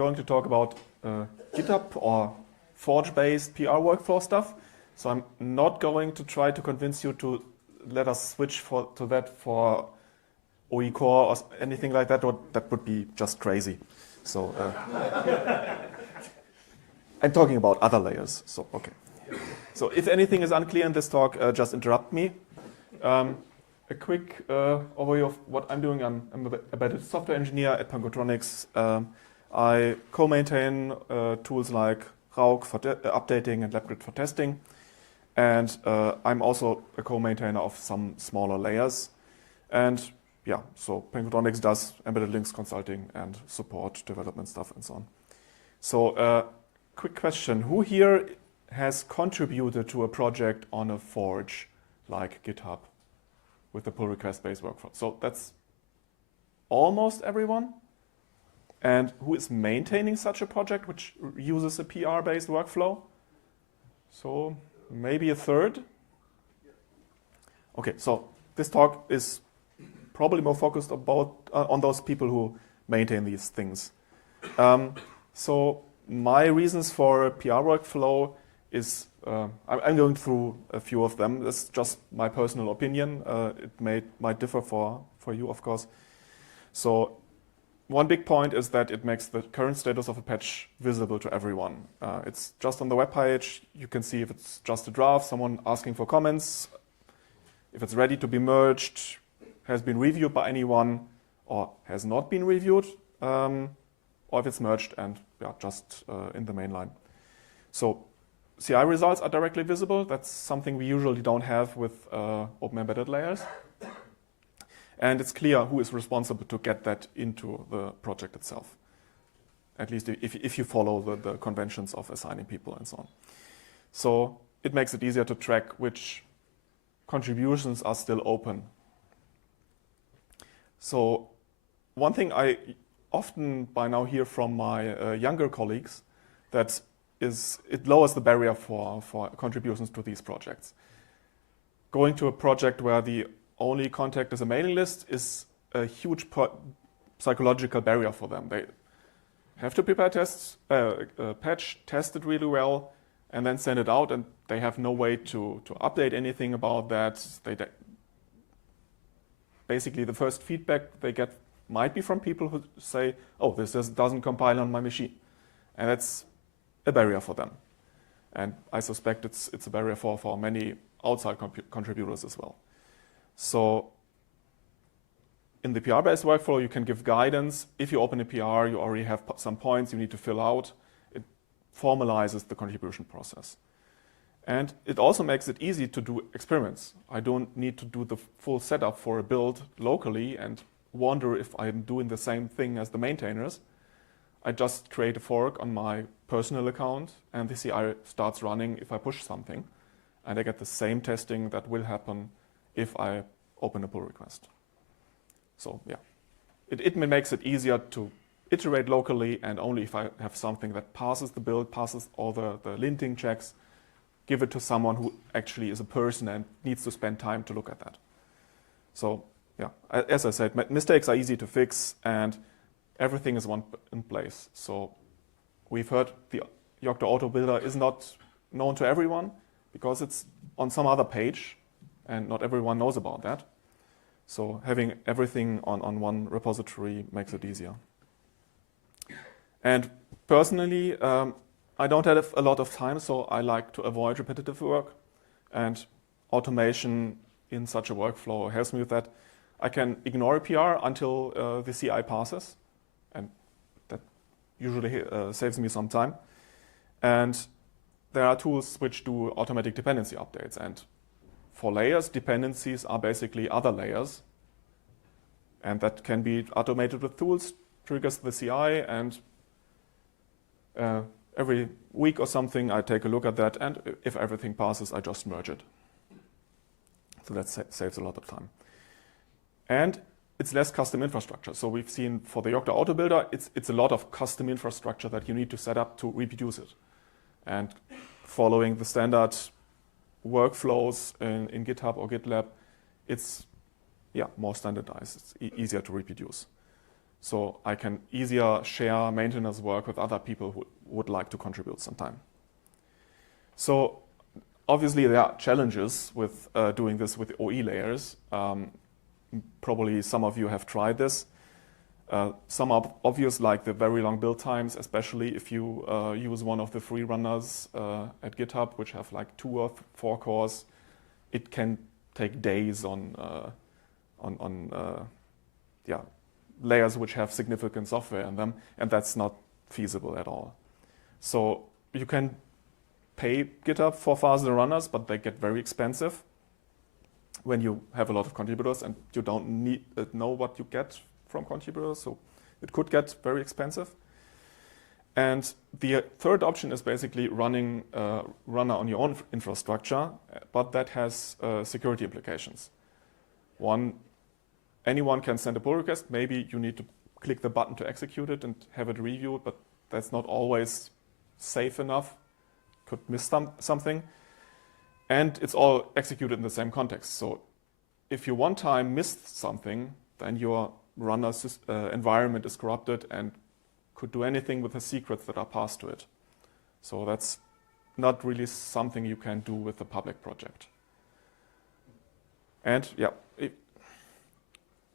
going to talk about GitHub or Forge-based PR workflow stuff. So I'm not going to try to convince you to let us switch to that for OE core or anything like that. That would be just crazy. So I'm talking about other layers. So okay. So if anything is unclear in this talk, just interrupt me. A quick overview of what I'm doing. I'm an embedded software engineer at Pangotronics. I co-maintain tools like {meta-rauc} for updating and LabGrid for testing. And I'm also a co-maintainer of some smaller layers. And yeah, so Pangotronics does embedded Linux consulting and support development stuff and so on. So quick question. Who here has contributed to a project on a Forge like GitHub with the pull request-based workflow? So that's almost everyone. And who is maintaining such a project which uses a PR-based workflow? So maybe a third. Okay, so this talk is probably more focused on those people who maintain these things. So my reasons for a PR workflow is, I'm going through a few of them. This is just my personal opinion. It might differ for you, of course. So one big point is that it makes the current status of a patch visible to everyone. It's just on the web page. You can see if it's just a draft, someone asking for comments, if it's ready to be merged, has been reviewed by anyone, or has not been reviewed, or if it's merged and just in the main line. So CI results are directly visible. That's something we usually don't have with OpenEmbedded layers. And it's clear who is responsible to get that into the project itself, at least if you follow the conventions of assigning people and so on. So it makes it easier to track which contributions are still open. So one thing I often by now hear from my younger colleagues that it lowers the barrier for contributions to these projects. Going to a project where the only contact is a mailing list is a huge psychological barrier for them. They have to prepare a patch, test it really well, and then send it out, and they have no way to update anything about that. Basically, the first feedback they get might be from people who say, oh, this doesn't compile on my machine. And that's a barrier for them. And I suspect it's a barrier for many outside contributors as well. So in the PR-based workflow, you can give guidance. If you open a PR, you already have some points you need to fill out. It formalizes the contribution process. And it also makes it easy to do experiments. I don't need to do the full setup for a build locally and wonder if I'm doing the same thing as the maintainers. I just create a fork on my personal account, and the CI starts running if I push something. And I get the same testing that will happen if I open a pull request. So yeah, it makes it easier to iterate locally, and only if I have something that passes the build, passes all the linting checks, give it to someone who actually is a person and needs to spend time to look at that. So yeah, as I said, mistakes are easy to fix, and everything is in place. So we've heard the Yocto Auto Builder is not known to everyone because it's on some other page, and not everyone knows about that. So having everything on one repository makes it easier. And personally, I don't have a lot of time, so I like to avoid repetitive work. And automation in such a workflow helps me with that. I can ignore a PR until the CI passes, and that usually saves me some time. And there are tools which do automatic dependency updates. And for layers, dependencies are basically other layers. And that can be automated with tools, triggers the CI, and every week or something I take a look at that, and if everything passes, I just merge it. So that saves a lot of time. And it's less custom infrastructure. So we've seen for the Yocto Auto Builder, it's a lot of custom infrastructure that you need to set up to reproduce it. And following the standard workflows in GitHub or GitLab, it's more standardized. It's easier to reproduce. So I can easier share maintenance work with other people who would like to contribute sometime. So obviously there are challenges with doing this with OE layers. Probably some of you have tried this. Some are obvious, like the very long build times, especially if you use one of the free runners at GitHub, which have like 2 or 4 cores. It can take days on layers which have significant software in them, and that's not feasible at all. So you can pay GitHub for faster runners, but they get very expensive when you have a lot of contributors and you don't know what you get from contributors, so it could get very expensive. And the third option is basically running a runner on your own infrastructure, but that has security implications. Anyone can send a pull request. Maybe you need to click the button to execute it and have it reviewed, but that's not always safe enough. Could miss something. And it's all executed in the same context. So if you one time missed something, then your runner's environment is corrupted and could do anything with the secrets that are passed to it. So that's not really something you can do with the public project. And yeah,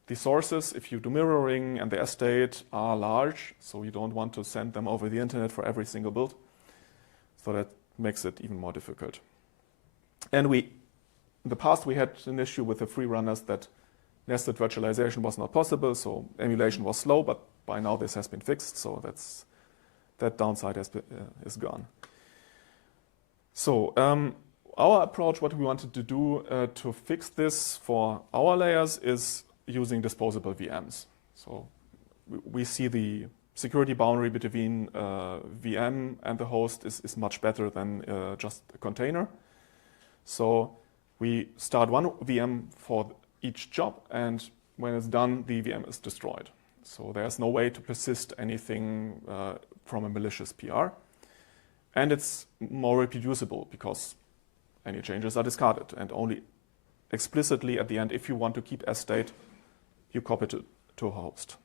the sources, if you do mirroring and the SSTATE, are large, so you don't want to send them over the internet for every single build. So that makes it even more difficult. And in the past we had an issue with the free runners that nested virtualization was not possible, so emulation was slow, but by now this has been fixed, so that downside is gone. So our approach, what we wanted to do to fix this for our layers is using disposable VMs. So we see the security boundary between VM and the host is much better than just a container. So we start one VM for each job, and when it's done, the VM is destroyed. So there's no way to persist anything from a malicious PR. And it's more reproducible because any changes are discarded, and only explicitly at the end, if you want to keep SSTATE, you copy it to a host.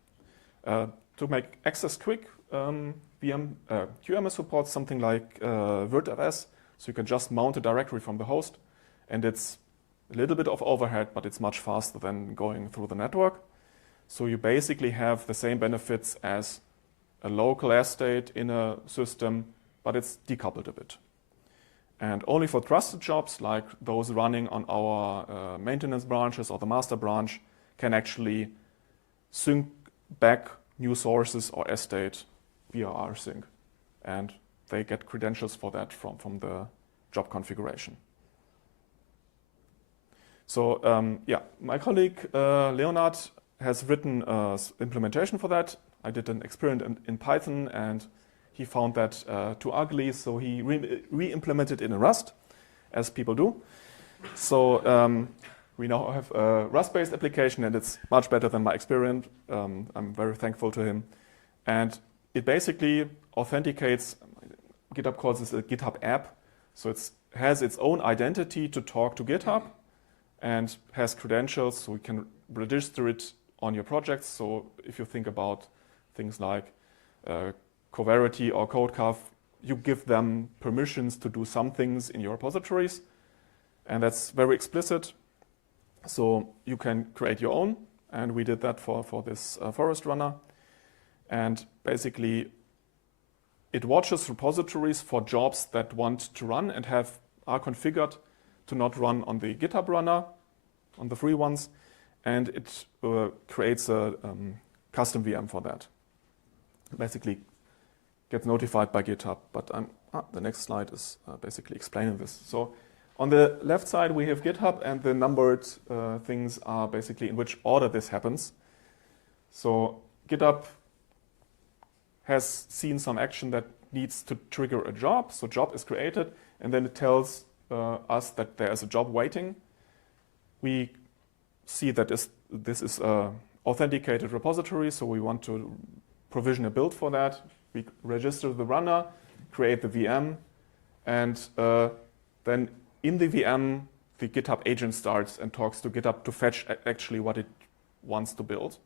To make access quick, QEMU supports something like virtfs, so you can just mount a directory from the host, and it's a little bit of overhead, but it's much faster than going through the network. So you basically have the same benefits as a local SSTATE in a system, but it's decoupled a bit. And only for trusted jobs, like those running on our maintenance branches or the master branch, can actually sync back new sources or SSTATE via rsync. And they get credentials for that from the job configuration. So my colleague Leonard has written an implementation for that. I did an experiment in Python, and he found that too ugly, so he re-implemented it in Rust, as people do. So we now have a Rust-based application, and it's much better than my experiment. I'm very thankful to him. And it basically authenticates, GitHub calls this a GitHub app, so it has its own identity to talk to GitHub, and has credentials, so we can register it on your projects. So if you think about things like Coverity or CodeCarve, you give them permissions to do some things in your repositories, and that's very explicit. So you can create your own, and we did that for this forest runner. And basically, it watches repositories for jobs that want to run and are configured to not run on the GitHub runner, on the free ones, and it creates a custom VM for that. Basically gets notified by GitHub, but the next slide is basically explaining this. So on the left side we have GitHub, and the numbered things are basically in which order this happens. So GitHub has seen some action that needs to trigger a job, so job is created, and then it tells us that there is a job waiting. We see that this is an authenticated repository, so we want to provision a build for that. We register the runner, create the VM, and then in the VM, the GitHub agent starts and talks to GitHub to fetch actually what it wants to build.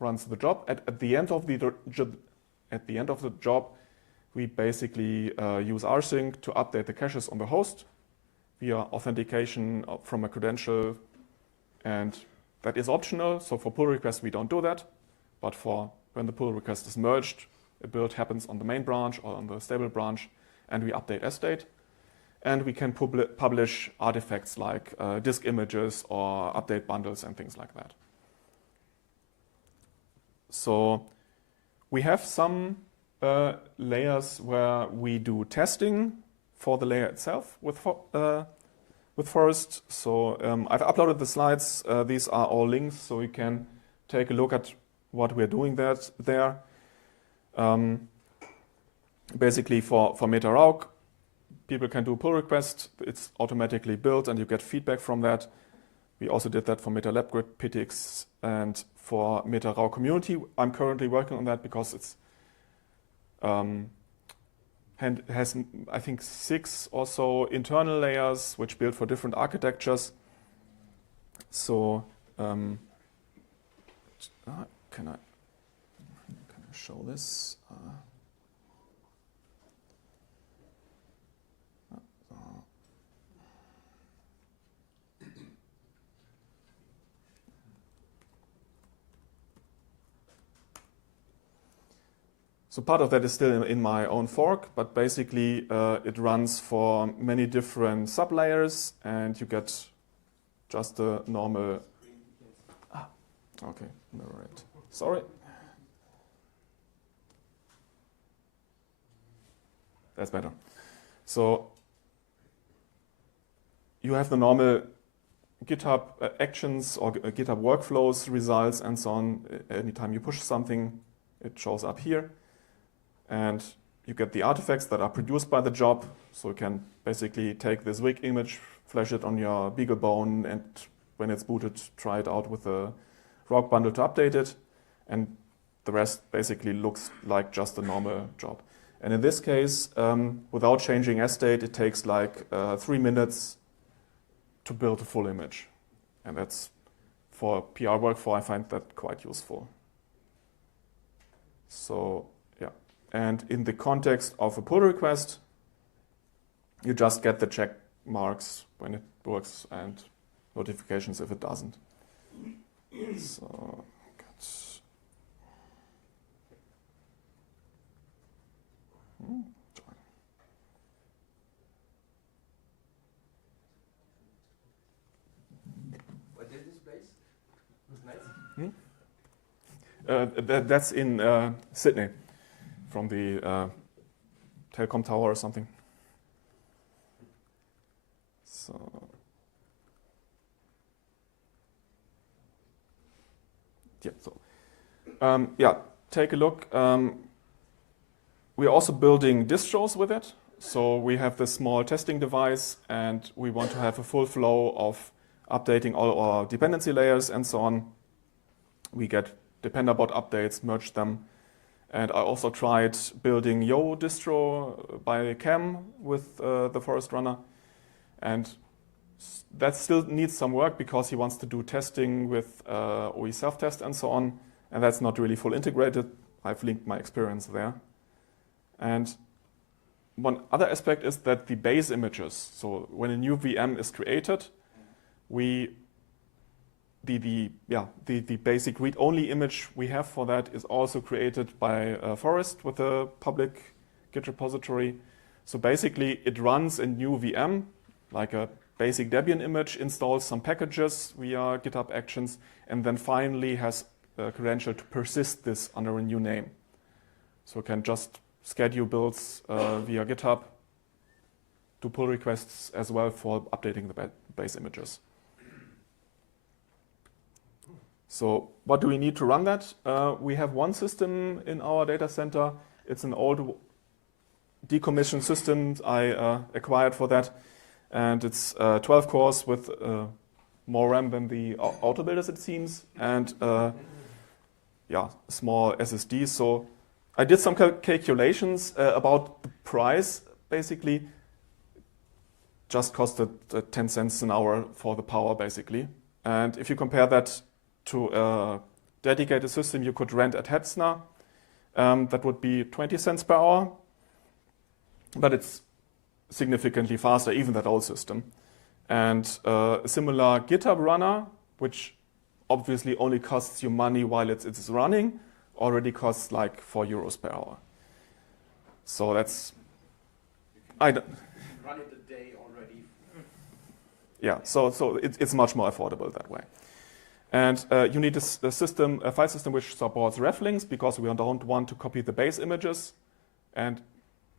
runs the job. At the end of the job, we basically use rsync to update the caches on the host via authentication from a credential, and that is optional. So for pull requests, we don't do that, but for when the pull request is merged, a build happens on the main branch or on the stable branch, and we update SSTATE. And we can publish artifacts like disk images or update bundles and things like that. So we have some layers where we do testing for the layer itself with Forest. So I've uploaded the slides. These are all links, so you can take a look at what we're doing there. Basically for meta-rauc, people can do pull requests. It's automatically built and you get feedback from that. We also did that for meta-labgrid, PTX, and for meta-rauc community. I'm currently working on that because it's and has, I think, 6 or so internal layers which build for different architectures. So can I show this? So part of that is still in my own fork, but basically it runs for many different sublayers, and you get just the normal. Okay, narrate. Sorry. That's better. So you have the normal GitHub Actions or GitHub workflows, results, and so on. Anytime you push something, it shows up here. And you get the artifacts that are produced by the job. So you can basically take this wig image, flash it on your BeagleBone, and when it's booted, try it out with a rauc bundle to update it. And the rest basically looks like just a normal job. And in this case, without changing SSTATE, it takes like 3 minutes to build a full image. And that's for PR workflow, I find that quite useful. So yeah. And in the context of a pull request, you just get the check marks when it works and notifications if it doesn't. So What is this place? Nice. that's in Sydney, from the telecom tower or something. So yeah, yeah, take a look. We're also building distros with it. So we have this small testing device, and we want to have a full flow of updating all our dependency layers and so on. We get Dependabot updates, merge them. And I also tried building Yo distro by Cam with the Forest Runner. And that still needs some work because he wants to do testing with OE self-test and so on. And that's not really full integrated. I've linked my experience there. And one other aspect is that the base images, so when a new VM is created, the basic read-only image we have for that is also created by Forest with a public Git repository. So basically it runs a new VM, like a basic Debian image, installs some packages via GitHub Actions, and then finally has a credential to persist this under a new name. So it can just schedule builds via GitHub, do pull requests as well for updating the base images. So what do we need to run that? We have one system in our data center. It's an old decommissioned system I acquired for that. And it's 12 cores with more RAM than the auto builders, it seems. And yeah, small SSD. So I did some calculations about the price, basically. Just costed 10 cents an hour for the power, basically. And if you compare that to a dedicated system you could rent at Hetzner. That would be 20 cents per hour, but it's significantly faster, even that old system. And a similar GitHub runner, which obviously only costs you money while it's running, already costs like €4 per hour. So that's, I don't. Run it a day already. Yeah, so it's much more affordable that way. And you need a file system which supports ref links, because we don't want to copy the base images, and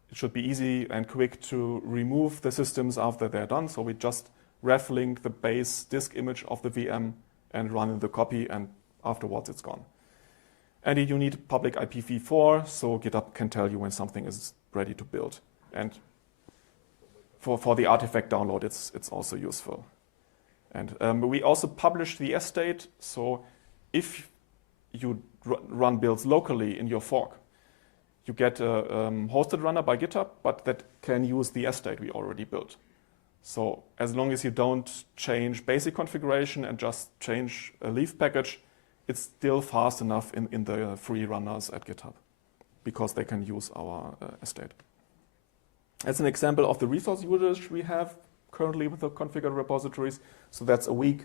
it should be easy and quick to remove the systems after they're done. So we just ref link the base disk image of the VM and run in the copy, and afterwards it's gone. And you need public IPv4, so GitHub can tell you when something is ready to build. And for the artifact download, it's also useful. And we also publish the SSTATE, so if you run builds locally in your fork, you get a hosted runner by GitHub, but that can use the SSTATE we already built. So as long as you don't change basic configuration and just change a leaf package, it's still fast enough in the free runners at GitHub, because they can use our SSTATE. As an example of the resource usage we have currently with the configured repositories, so that's a week,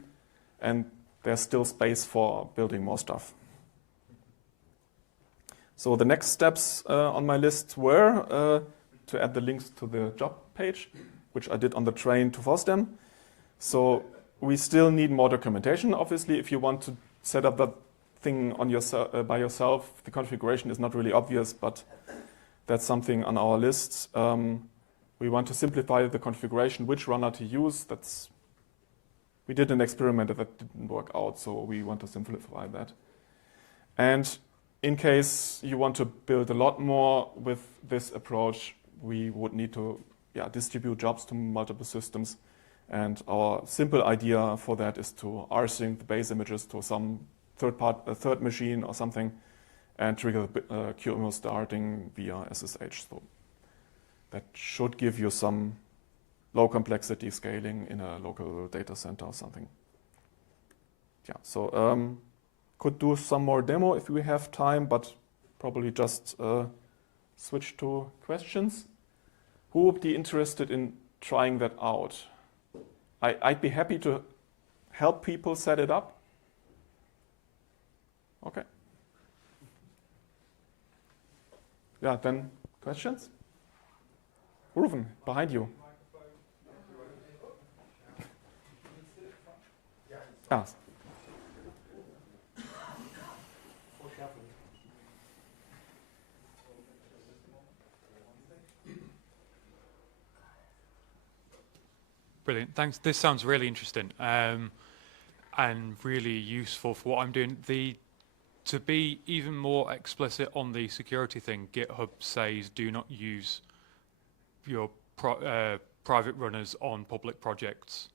and there's still space for building more stuff. So the next steps on my list were to add the links to the job page, which I did on the train to FOSDEM. So we still need more documentation, obviously. If you want to set up that thing on by yourself, the configuration is not really obvious, but that's something on our list. We want to simplify the configuration, which runner to use. We did an experiment that didn't work out, so we want to simplify that. And in case you want to build a lot more with this approach, we would need to distribute jobs to multiple systems. And our simple idea for that is to rsync the base images to some third machine or something, and trigger the QEMU starting via SSH. So that should give you some low complexity scaling in a local data center or something. Yeah, so could do some more demo if we have time, but probably just switch to questions. Who would be interested in trying that out? I'd be happy to help people set it up. Okay. Yeah, then questions? Ruven, behind you. Ah. Brilliant, thanks. This sounds really interesting and really useful for what I'm doing. To be even more explicit on the security thing, GitHub says do not use your private runners on public projects,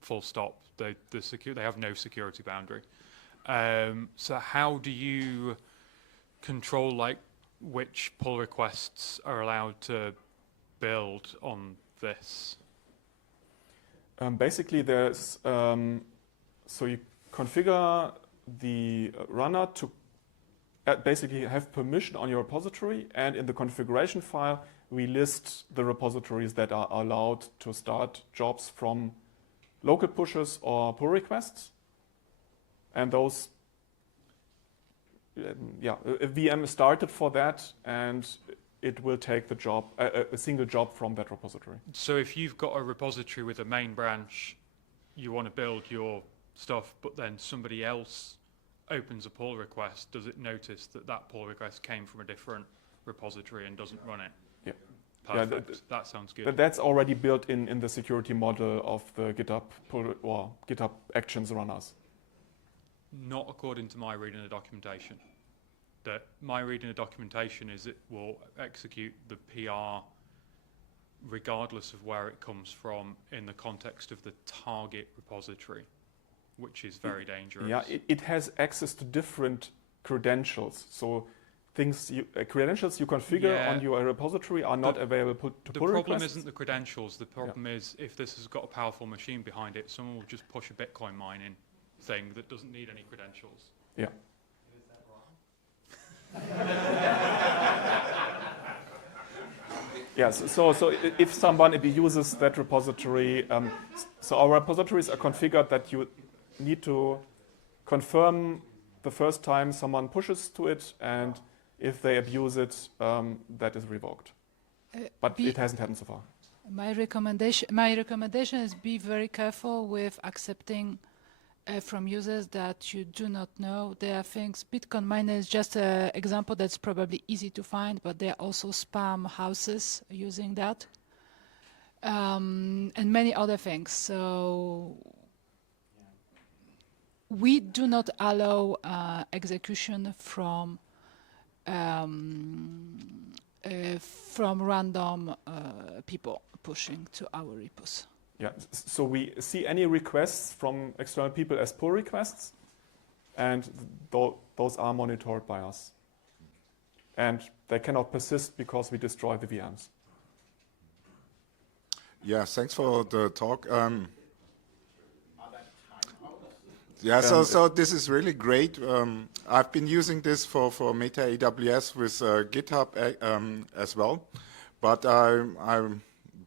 full stop. They have no security boundary. So how do you control like which pull requests are allowed to build on this? Basically, there's so you configure the runner to basically have permission on your repository, and in the configuration file we list the repositories that are allowed to start jobs from local pushes or pull requests, and those a VM is started for that, and it will take the job, a single job from that repository. So if you've got a repository with a main branch, you want to build your stuff, but then somebody else opens a pull request, does it notice that that pull request came from a different repository and doesn't run it? Yeah. Perfect. Yeah, that sounds good. That's already built in the security model of the GitHub pull or GitHub Actions runners. Not according to my reading of documentation. My reading of documentation is it will execute the PR regardless of where it comes from in the context of the target repository, which is very dangerous. Yeah, it has access to different credentials. So credentials you configure on your repository are not available to pull requests. The problem isn't the credentials. The problem is if this has got a powerful machine behind it, someone will just push a Bitcoin mining thing that doesn't need any credentials. Yeah. Yes, so if someone abuses that repository, so our repositories are configured that you need to confirm the first time someone pushes to it, and if they abuse it, that is revoked. But it hasn't happened so far. My recommendation is be very careful with accepting from users that you do not know. There are things, Bitcoin miner is just an example that's probably easy to find, but there are also spam houses using that. And many other things. So we do not allow execution from random people pushing to our repos. Yeah, so we see any requests from external people as pull requests, and those are monitored by us. And they cannot persist because we destroy the VMs. Yeah, thanks for the talk. Yeah, so this is really great. I've been using this for Meta AWS with GitHub as well, but I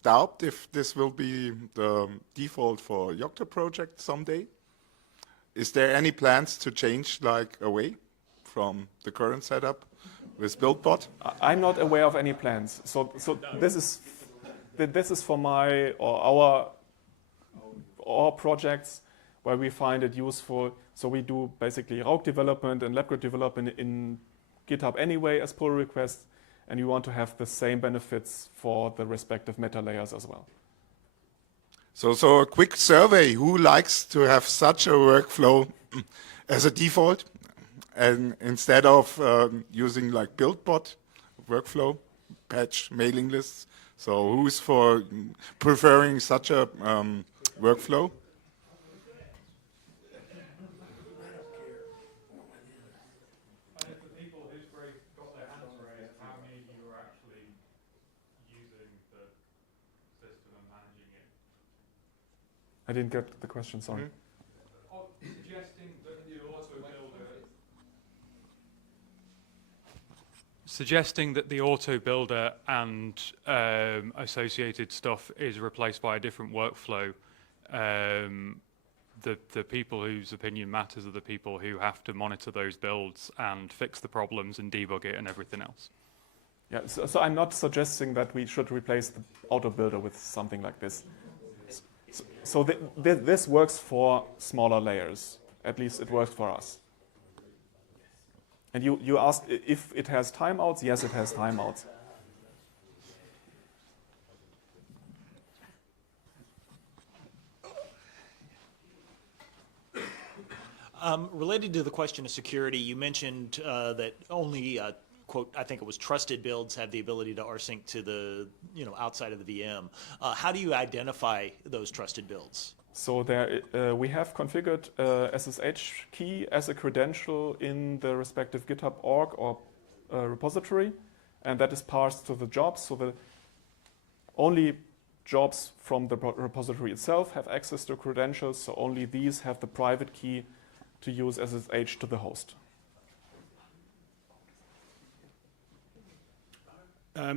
doubt if this will be the default for Yocto project someday. Is there any plans to change away from the current setup with BuildBot? I'm not aware of any plans. So this is for my or our projects where we find it useful. So we do basically /Rauc development and LabGrid development in GitHub anyway as pull requests, and you want to have the same benefits for the respective meta layers as well. So a quick survey: who likes to have such a workflow as a default, and instead of using BuildBot workflow, patch mailing lists? So who's for preferring such a workflow? I didn't get the question, sorry. Suggesting that the auto builder and associated stuff is replaced by a different workflow. The people whose opinion matters are the people who have to monitor those builds and fix the problems and debug it and everything else. Yeah, so I'm not suggesting that we should replace the auto builder with something like this. So this works for smaller layers. At least it works for us. And you asked if it has timeouts. Yes, it has timeouts. Related to the question of security, you mentioned that only quote, I think it was trusted builds have the ability to rsync to the outside of the VM. How do you identify those trusted builds? So there, we have configured SSH key as a credential in the respective GitHub org or repository, and that is parsed to the jobs. So the only jobs from the repository itself have access to credentials, so only these have the private key to use SSH to the host.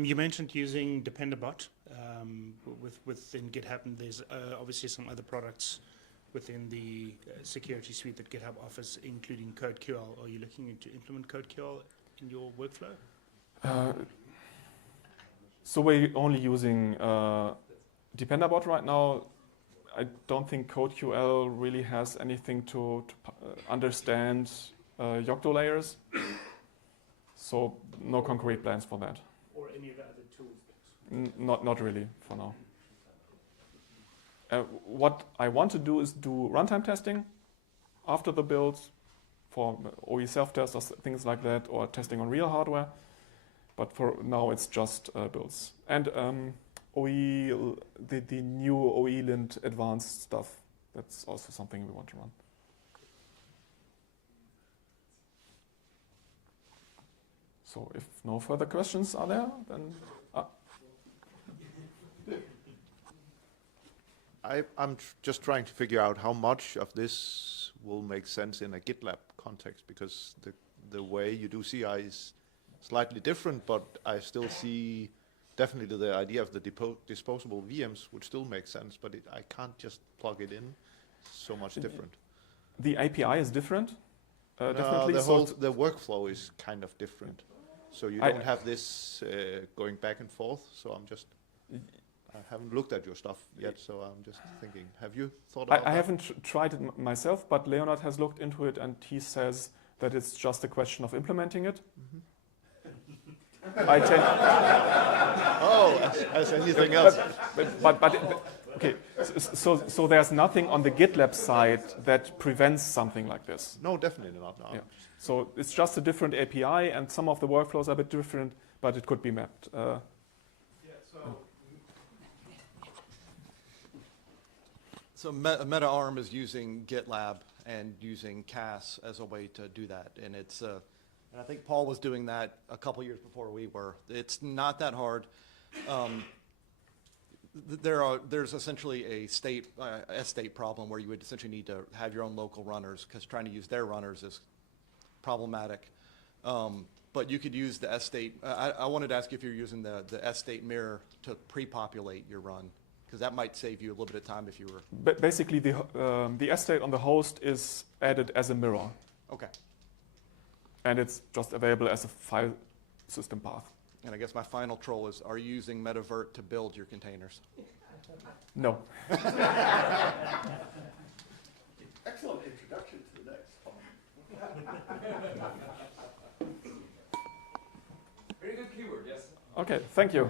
You mentioned using Dependabot within GitHub, and there's obviously some other products within the security suite that GitHub offers, including CodeQL. Are you looking to implement CodeQL in your workflow? So we're only using Dependabot right now. I don't think CodeQL really has anything to understand Yocto layers. So no concrete plans for that. Or any of the other tools? Not really for now. What I want to do is do runtime testing after the build for OE self-test or things like that, or testing on real hardware. But for now, it's just builds. And OE, the new OE lint advanced stuff, that's also something we want to run. So if no further questions are there, then... I'm just trying to figure out how much of this will make sense in a GitLab context, because the way you do CI is slightly different, but I still see definitely the idea of the disposable VMs would still make sense, but I can't just plug it in. So much different. The API is different. No, Definitely. the workflow is kind of different. So you don't have this going back and forth. So I haven't looked at your stuff yet, so I'm just thinking, have you thought about that? I haven't tried it myself, but Leonard has looked into it, and he says that it's just a question of implementing it. I tend as anything else. but okay, so there's nothing on the GitLab side that prevents something like this. No, definitely not. No. Yeah. So it's just a different API, and some of the workflows are a bit different, but it could be mapped. So meta-arm is using GitLab and using CAS as a way to do that, and it's and I think Paul was doing that a couple years before we were. It's not that hard. There's essentially a SSTATE problem where you would essentially need to have your own local runners, because trying to use their runners is problematic. But you could use the SSTATE. I wanted to ask you if you're using the SSTATE mirror to pre-populate your run, because that might save you a little bit of time if you were. But basically, the SSTATE on the host is added as a mirror. Okay. And it's just available as a file system path. And I guess my final troll is, are you using meta-rauc to build your containers? No. Excellent introduction to the next one. Very good keyword, yes. Okay, thank you.